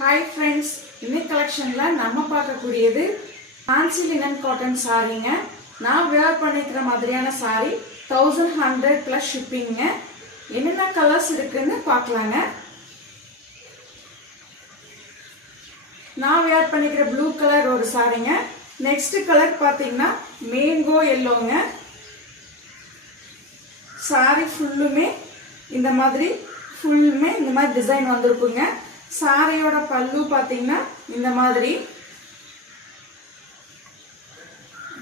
Hi friends, இன்னைக்கு கலெக்ஷன்ல நம்ம பார்க்கக்கூடியது ஃபேன்சி லினன் காட்டன் சாரீங்க. நான் வேர் பண்ணிக்கிற மாதிரியான சாரி 1100 plus ஷிப்பிங்க. என்னென்ன கலர்ஸ் இருக்குன்னு பார்க்கலாங்க. நான் வேர் பண்ணிக்கிற ப்ளூ கலர் ஒரு சாரீங்க. நெக்ஸ்ட் கலர் பார்த்தீங்கன்னா மேங்கோ எல்லோங்க. சாரி ஃபுல்லுமே இந்த மாதிரி டிசைன் வந்திருக்குங்க. சாரியோட பல்லு பாத்தீங்கன்னா இந்த மாதிரி,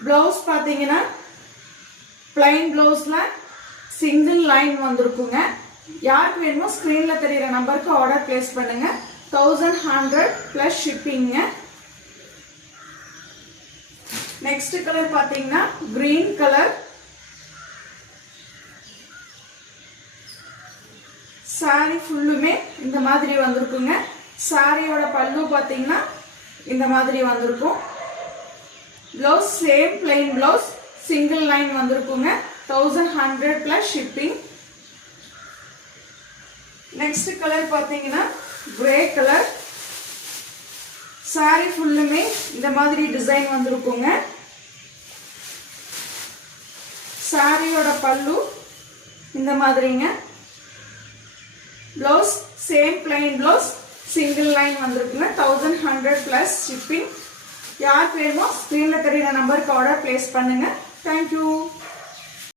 பிளவுஸ் பாத்தீங்கன்னா பிளைன் பிளவுஸ்ல சிங்கிள் லைன் வந்திருக்குங்க. யாருக்கு வேணுமோ ஸ்கிரீன்ல தெரியுற நம்பருக்கு ஆர்டர் பிளேஸ் பண்ணுங்க. 1100 plus ஷிப்பிங்க. நெக்ஸ்ட் கலர் பாத்தீங்கன்னா கிரீன் கலர். சாரி ஃபுல்லுமே இந்த மாதிரி வந்திருக்குங்க. சாரியோட பல்லு பாத்தீங்கன்னா இந்த மாதிரி வந்திருக்கும். Blouse same plain blouse single line வந்திருக்குங்க. 1100 plus ஷிப்பிங். நெக்ஸ்ட் கலர் பாத்தீங்கன்னா கிரே கலர். சாரி ஃபுல்லுமே இந்த மாதிரி டிசைன் வந்திருக்குங்க. சாரியோட பல்லு இந்த மாதிரிங்க. Blouse same plain blouse single line வந்திருக்குங்க. 1100 plus ஷிப்பிங். யாருக்கு வேணுமோ ஸ்கிரீன்ல தெரியுற நம்பருக்கு ஆர்டர் பிளேஸ் பண்ணுங்க. தேங்க்யூ.